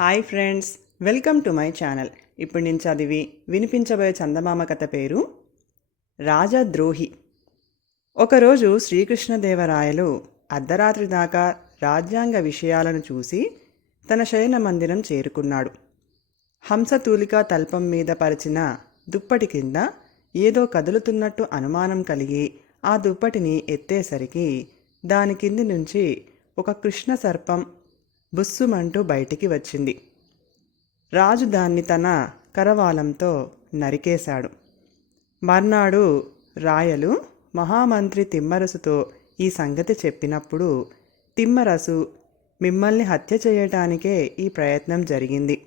Hi friends welcome to my channel. ఇప్పుడు నేను చదివి వినిపించబోయే చందమామ కథ పేరు రాజద్రోహి. ఒకరోజు శ్రీకృష్ణదేవరాయలు అర్ధరాత్రి దాకా రాజ్యాంగ విషయాలను చూసి తన శయన మందిరం చేరుకున్నాడు. హంసతూలిక తల్పం మీద పరిచిన దుప్పటి కింద ఏదో కదులుతున్నట్టు అనుమానం కలిగి ఆ దుప్పటిని ఎత్తేసరికి దాని కింది నుంచి ఒక కృష్ణ సర్పం బుస్సుమంటూ బయటికి వచ్చింది. రాజు దాన్ని తన కరవాలంతో నరికేశాడు. మర్నాడు రాయలు మహామంత్రి తిమ్మరసుతో ఈ సంగతి చెప్పినప్పుడు తిమ్మరసు మిమ్మల్ని హత్య చేయటానికే ఈ ప్రయత్నం జరిగింది.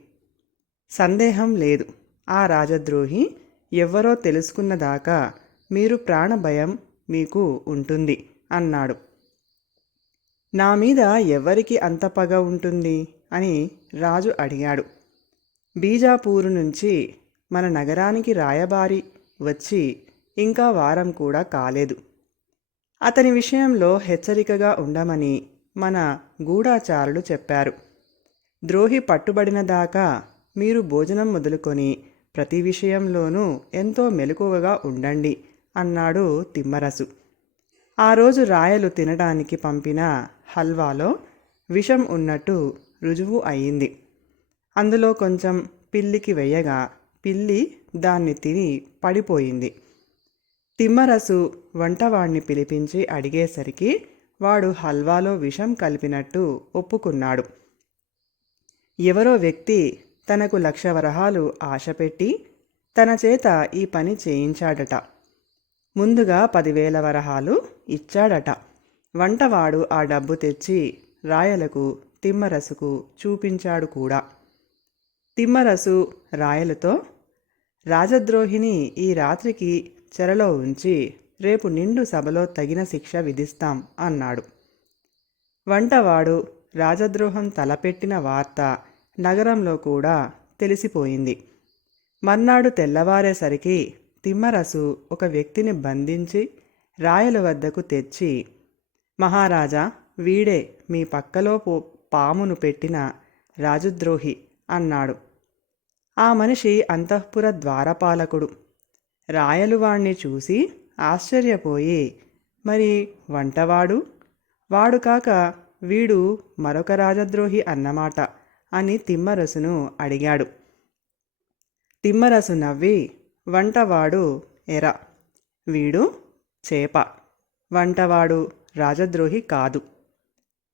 సందేహం లేదు. ఆ రాజద్రోహి ఎవరో తెలుసుకున్నదాకా మీరు ప్రాణభయం మీకు ఉంటుంది అన్నాడు. నా మీద ఎవరికి అంత పగ ఉంటుంది? అని రాజు అడిగాడు. బీజాపూరు నుంచి మన నగరానికి రాయబారి వచ్చి ఇంకా వారం కూడా కాలేదు. అతని విషయంలో హెచ్చరికగా ఉండమని మన గూఢాచారులు చెప్పారు. ద్రోహి పట్టుబడిన దాకా మీరు భోజనం మొదలుకొని ప్రతి విషయంలోనూ ఎంతో మెలకువగా ఉండండి అన్నాడు తిమ్మరసు. ఆ రోజు రాయలు తినడానికి పంపిన హల్వాలో విషం ఉన్నట్టు రుజువు అయింది. అందులో కొంచెం పిల్లికి వెయ్యగా పిల్లి దాన్ని తిని పడిపోయింది. తిమ్మరసు వంటవాణ్ణి పిలిపించి అడిగేసరికి వాడు హల్వాలో విషం కలిపినట్టు ఒప్పుకున్నాడు. ఎవరో వ్యక్తి తనకు లక్ష వరహాలు ఆశపెట్టి తన చేత ఈ పని చేయించాడట. ముందుగా పదివేల వరహాలు ఇచ్చాడట. వంటవాడు ఆ డబ్బు తెచ్చి రాయలకు తిమ్మరసుకు చూపించాడు కూడా. తిమ్మరసు రాయలతో రాజద్రోహిని ఈ రాత్రికి చెరలో ఉంచి రేపు నిండు సభలో తగిన శిక్ష విధిస్తాం అన్నాడు. వంటవాడు రాజద్రోహం తలపెట్టిన వార్త నగరంలో కూడా తెలిసిపోయింది. మర్నాడు తెల్లవారేసరికి తిమ్మరసు ఒక వ్యక్తిని బంధించి రాయల వద్దకు తెచ్చి మహారాజా వీడే మీ పక్కలో పో పామును పెట్టిన రాజద్రోహి అన్నాడు. ఆ మనిషి అంతఃపుర ద్వారపాలకుడు. రాయలువాణ్ణి చూసి ఆశ్చర్యపోయి మరి వంటవాడు? వాడు కాక వీడు మరొక రాజద్రోహి అన్నమాట అని తిమ్మరసును అడిగాడు. తిమ్మరసు నవ్వి వంటవాడు ఎర వీడు చేప. వంటవాడు రాజద్రోహి కాదు.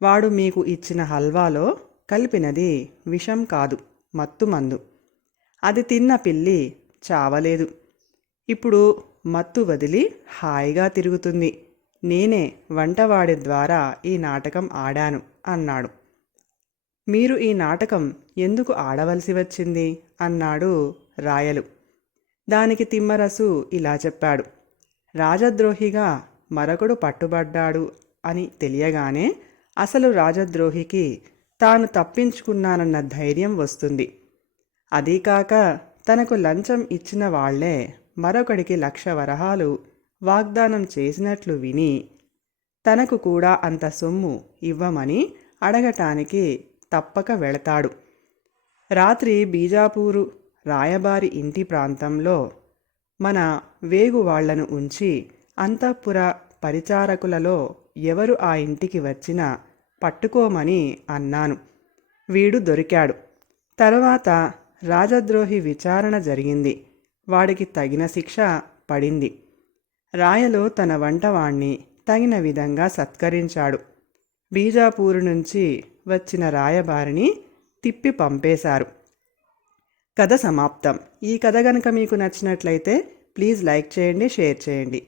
వాడు మీకు ఇచ్చిన హల్వాలో కలిపినది విషం కాదు మత్తుమందు అది తిన్న పిల్లి చావలేదు. ఇప్పుడు మత్తు వదిలి హాయిగా తిరుగుతుంది. నేనే వంటవాడి ద్వారా ఈ నాటకం ఆడాను అన్నాడు. మీరు ఈ నాటకం ఎందుకు ఆడవలసి వచ్చింది? అన్నాడు రాయలు. దానికి తిమ్మరసు ఇలా చెప్పాడు. రాజద్రోహిగా మరొకడు పట్టుబడ్డాడు అని తెలియగానే అసలు రాజద్రోహికి తాను తప్పించుకున్నానన్న ధైర్యం వస్తుంది. అదీకాక తనకు లంచం ఇచ్చిన వాళ్ళే మరొకడికి లక్ష వరహాలు వాగ్దానం చేసినట్లు విని తనకు కూడా అంత సొమ్ము ఇవ్వమని అడగటానికి తప్పక వెళతాడు. రాత్రి బీజాపూరు రాయబారి ఇంటి ప్రాంతంలో మన వేగు వాళ్ళను ఉంచి అంతఃపుర పరిచారకులలో ఎవరు ఆ ఇంటికి వచ్చినా పట్టుకోమని అన్నాను. వీడు దొరికాడు. తర్వాత రాజద్రోహి విచారణ జరిగింది. వాడికి తగిన శిక్ష పడింది. రాయలు తన వంటవాణ్ణి తగిన విధంగా సత్కరించాడు. బీజాపూరు నుంచి వచ్చిన రాయబారిని తిప్పి పంపేశారు. కథ సమాప్తం. ఈ కథ గనక మీకు నచ్చినట్లయితే ప్లీజ్ లైక్ చేయండి షేర్ చేయండి.